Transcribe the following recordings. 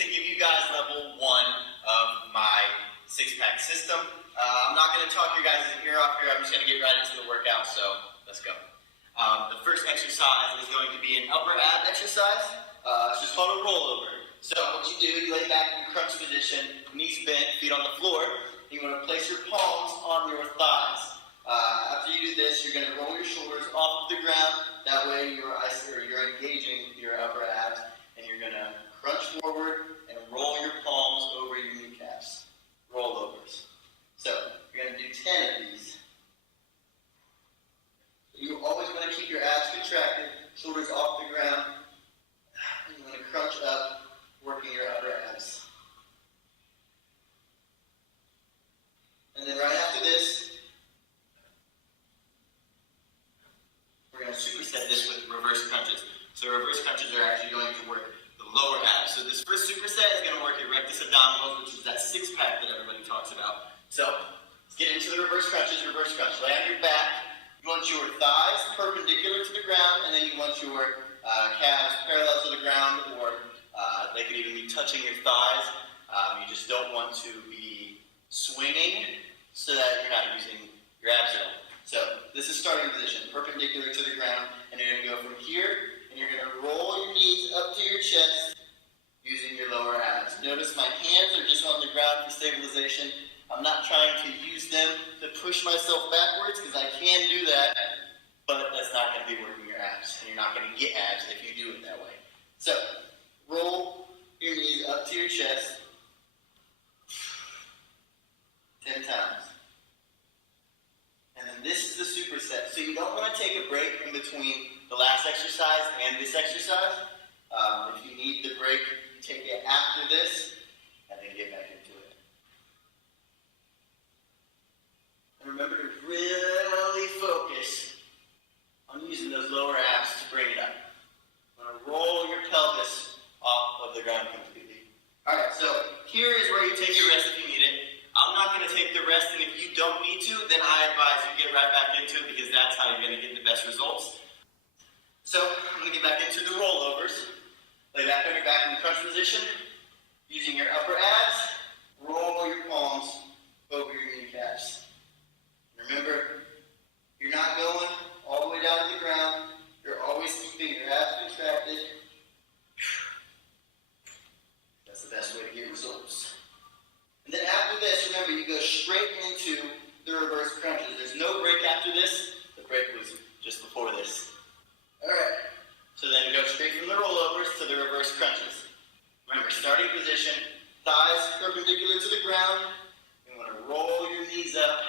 to give you guys level 1 of my six-pack system. I'm not going to talk your guys' ear off here. I'm just going to get right into the workout, so let's go. The first exercise is going to be an upper ab exercise. It's just called a rollover. So what you do, you lay back in crunch position, knees bent, feet on the floor. You want to place your palms on your thighs. After you do this, you're going to roll your shoulders off of the ground. That way you're engaging your upper abs, and you're going to crunch forward and roll your palms over your kneecaps. Rollovers. So you're going to do 10 of these. You always want to keep your abs contracted, shoulders off the ground. And you want to crunch up, working your upper abs. And then right after this, we're going to superset this with reverse crunches. So reverse crunches are actually going to work the lower abs. So this first superset is going to work your rectus abdominals, which is that six-pack that everybody talks about. So let's get into the reverse crunches. Reverse crunch. Lay on your back. You want your thighs perpendicular to the ground, and then you want your calves parallel to the ground, or they could even be touching your thighs. You just don't want to be swinging so that you're not using your abs at all. So this is starting position, perpendicular to the ground, and you're going to go from here, and you're going to roll your knees up to your chest using your lower abs. Notice my hands are just on the ground for stabilization. I'm not trying to use them to push myself backwards, because I can do that, but that's not going to be working your abs, and you're not going to get abs if you do it that way. So roll your knees up to your chest 10 times. And then this is the superset. So you don't want to take a break in between the last exercise and this exercise. If you need the break, you take it after this, and then get back into it. And remember to really focus on using those lower abs to bring it up. You want to roll your pelvis off of the ground completely. Alright, so here is where you take your rest if you need it. I'm not going to take the rest, and if you don't need to, then I advise you get right back into it, because that's how you're going to get the best results. So I'm going to get back into the rollovers. Lay back on your back in the crunch position. Using your upper abs, roll your palms over your kneecaps. Remember, you're not going all the way down to the ground. You're always keeping your abs contracted. That's the best way to get results. And then after this, remember, you go straight into the reverse crunches. There's no break after this. The break was just before this. Alright, so then go straight from the rollovers to the reverse crunches. Remember, starting position, thighs perpendicular to the ground. You want to roll your knees up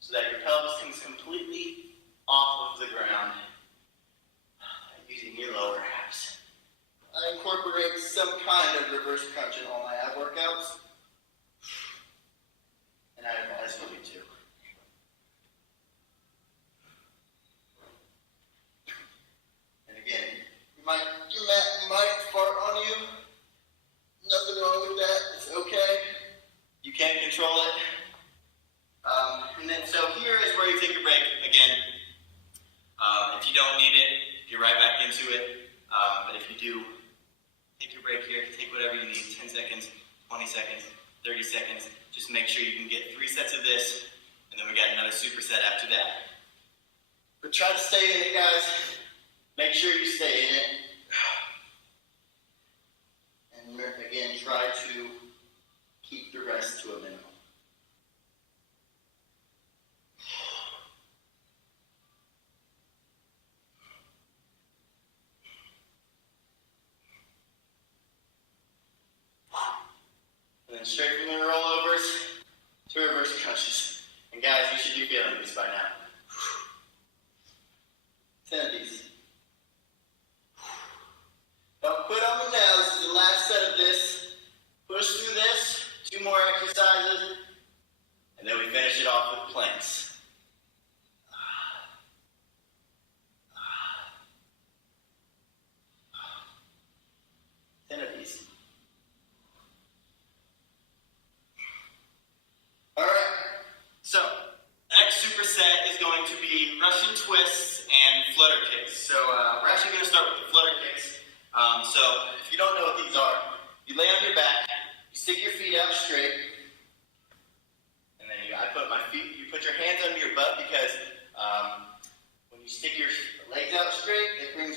so that your pelvis comes completely off of the ground using your lower abs. I incorporate some kind of reverse crunch in all my ab workouts, and I advise you to. And again, your mat might fart on you. Nothing wrong with that. It's okay. You can control it. And then, so here is where you take a break. Again, if you don't need it, get right back into it. But if you do, take your break here. Take whatever you need, 10 seconds, 20 seconds, 30 seconds. Just make sure you can get 3 sets of this, and then we got another superset after that. But try to stay in it, guys. Make sure you stay in it. And again, try to keep the rest to a minimum. And then straight from the rollovers to reverse crunches. And guys, you should be feeling this by now. 10 of these. Don't quit on me now. This is the last set of this. Push through this. 2 more exercises. And then we finish it off with planks. 10 of these. Alright, so next superset is going to be Russian twists and flutter kicks. So we're actually going to start with the flutter kicks. So if you don't know what these are, you lay on your back.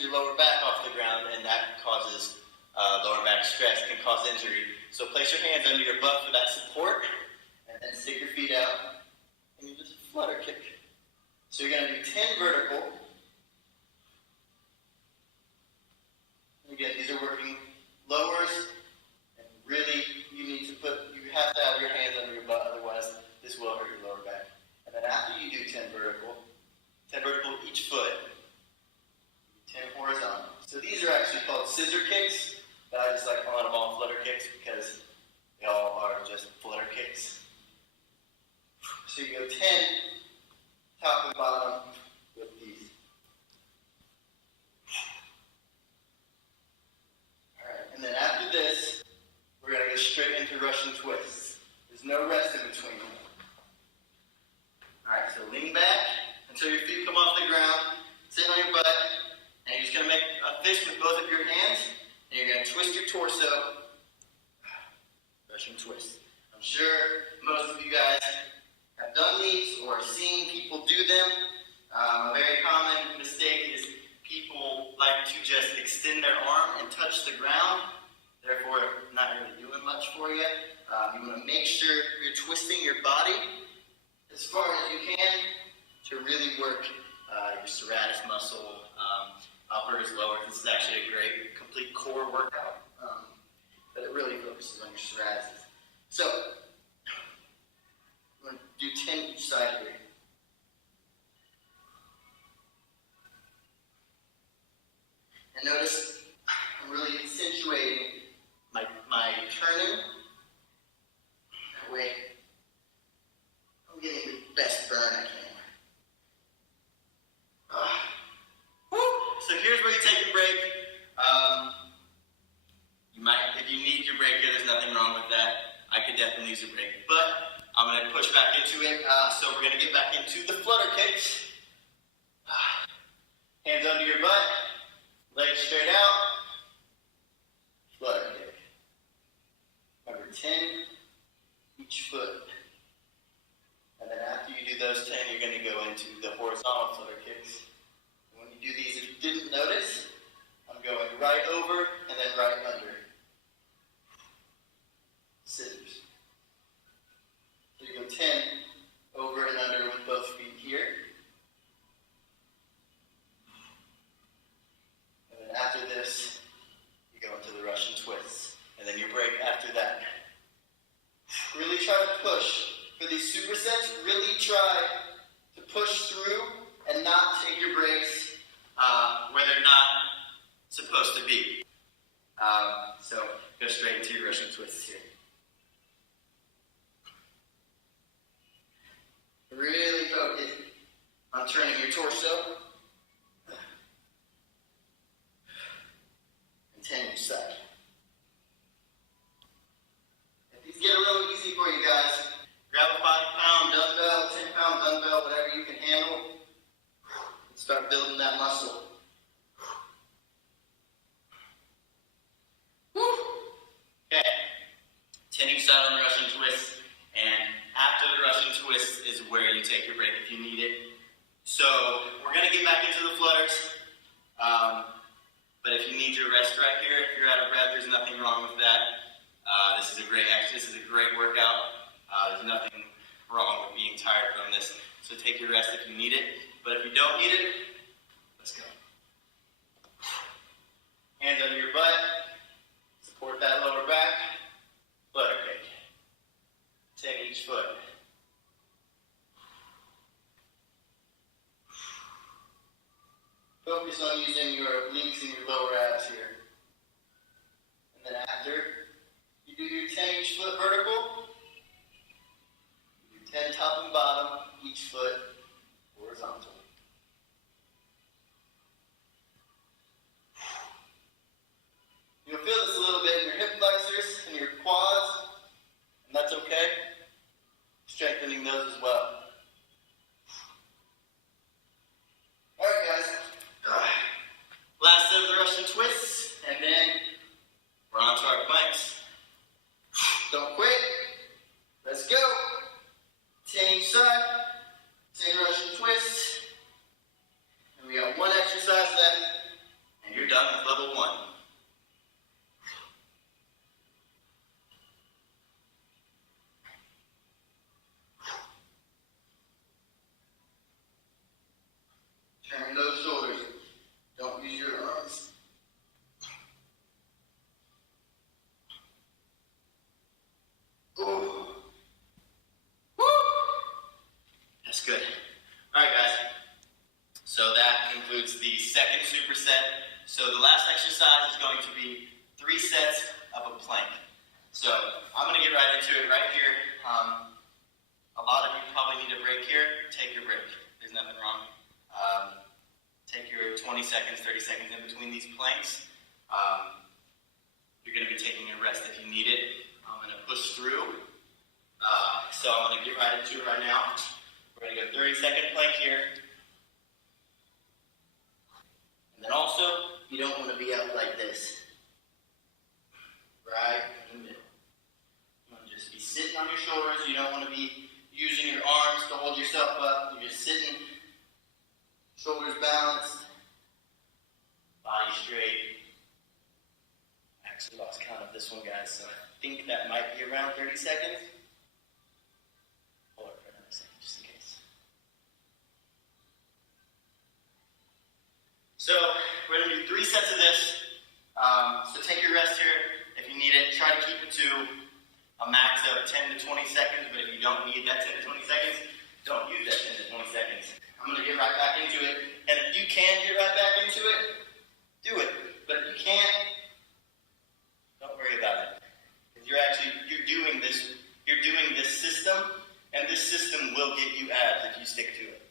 your lower back off the ground, and that causes lower back stress, can cause injury. So place your hands under your butt for that support, and then stick your feet out, and you just flutter kick. So you're going to do 10 vertical. Again, these are working lowers, and really you have to have your hands under your butt, otherwise this will hurt your lower back. And then after you do 10 vertical each foot, 10 horizontal. So these are actually called scissor kicks, but I just like calling them all flutter kicks because they all are just flutter kicks. So you go 10, top and bottom with these. Alright, and then after this, we're going to go straight into Russian twists. There's no rest in between them. Alright, so lean back until your feet come off the ground, sit on your butt, and you're just going to make a fist with both of your hands, and you're going to twist your torso. Russian twist. I'm sure most of you guys have done these or seen people do them. A very common mistake is people like to just extend their arm and touch the ground, therefore not really doing much for you. You want to make sure you're twisting your body as far as you can to really work your serratus muscle, uppers, lowers. This is actually a great complete core workout, but it really focuses on your serratus. So, I'm going to do 10 each side here. And notice I'm really accentuating my turning. That way, I'm getting the best burn I can. So here's where you take a break. If you need your break here, there's nothing wrong with that. I could definitely use a break, but I'm going to push back into it. So we're going to get back into the flutter kicks. Hands under your butt, legs straight out, flutter kick. Remember, 10 each foot. And then after you do those 10, you're going to go into the horizontal flutter kicks. And when you do these, if you didn't notice, I'm going right over and then right under. Scissors. So you go 10 over and under with both feet here. And then after this, you go into the Russian twists. And then your break after that. Really try to push. For these supersets, really try to push through and not take your breaks where they're not supposed to be. So go straight into your Russian twists here. Really focus on turning your torso. And 10 each side. If these get a little easy for you guys, grab a 5-pound dumbbell, 10-pound dumbbell, whatever you can handle, and start building that muscle. Okay, 10 each side on the Russian twist, and after the Russian twist is where you take your break if you need it. So we're going to get back into the flutters, but if you need your rest right here, if you're out of breath, there's nothing wrong with that. This is a great action. This is a great workout. There's nothing wrong with being tired from this. So take your rest if you need it, but if you don't need it, let's go. Hands under your butt. Support that lower back. Flutter kick. 10 each foot. Focus on using your obliques and your lower abs here. And then after you do your 10 each foot vertical, you do 10 top and bottom, each foot horizontal. You'll feel this a little bit in your hip flexors and your quads, and that's okay. Strengthening those as well. Alright guys, last set of the Russian twists, and then we're on to our planks. Don't quit. Let's go. 10 each side, 10 Russian twists, and we got one exercise left, second superset. So the last exercise is going to be 3 sets of a plank. So I'm going to get right into it right here. A lot of you probably need a break here. Take your break. There's nothing wrong. Take your 20 seconds, 30 seconds in between these planks. You're going to be taking a rest if you need it. I'm going to push through. So I'm going to get right into it right now. We're going to go 30-second plank here. And then also, you don't want to be out like this. Right in the middle. You want to just be sitting on your shoulders. You don't want to be using your arms to hold yourself up. You're just sitting, shoulders balanced, body straight. I actually lost count of this one, guys, so I think that might be around 30 seconds. Hold it for another second, just in case. So, we're going to do 3 sets of this. So take your rest here if you need it. Try to keep it to a max of 10 to 20 seconds, but if you don't need that 10 to 20 seconds, don't use that 10 to 20 seconds. I'm going to get right back into it. And if you can get right back into it, do it. But if you can't, don't worry about it. Because you're doing this system, and this system will get you abs if you stick to it.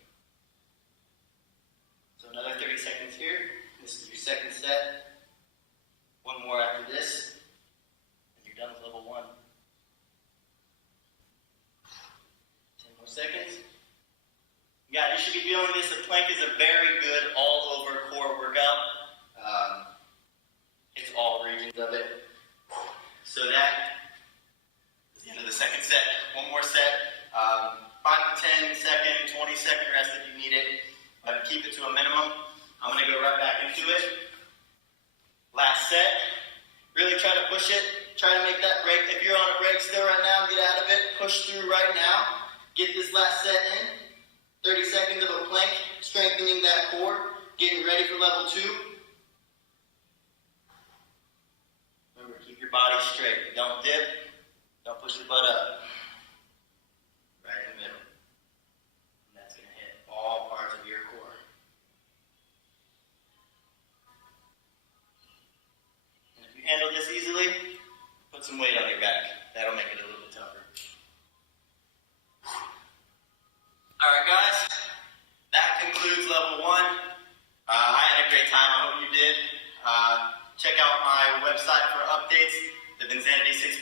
So another 30 seconds here. This is your second set. One more after this, and you're done with level 1. 10 more seconds. Yeah, you should be feeling this. The plank is a very good all-over core workout. It's all regions of it. So that is the end of the second set. One more set. 5 to 10 second, 20 second rest if you need it. But keep it to a minimum. I'm going to go right back into it. Last set. Really try to push it. Try to make that break. If you're on a break still right now, get out of it. Push through right now. Get this last set in. 30 seconds of a plank, strengthening that core, getting ready for level 2. Remember, keep your body straight. Don't dip. Don't push your butt up. Right in the middle. And that's going to hit all parts of your core. And if you handle this easily, put some weight on your back. That'll make it a little bit tougher. Alright guys, that concludes level 1. I had a great time, I hope you did. Check out my website for updates, the Vinsanity 6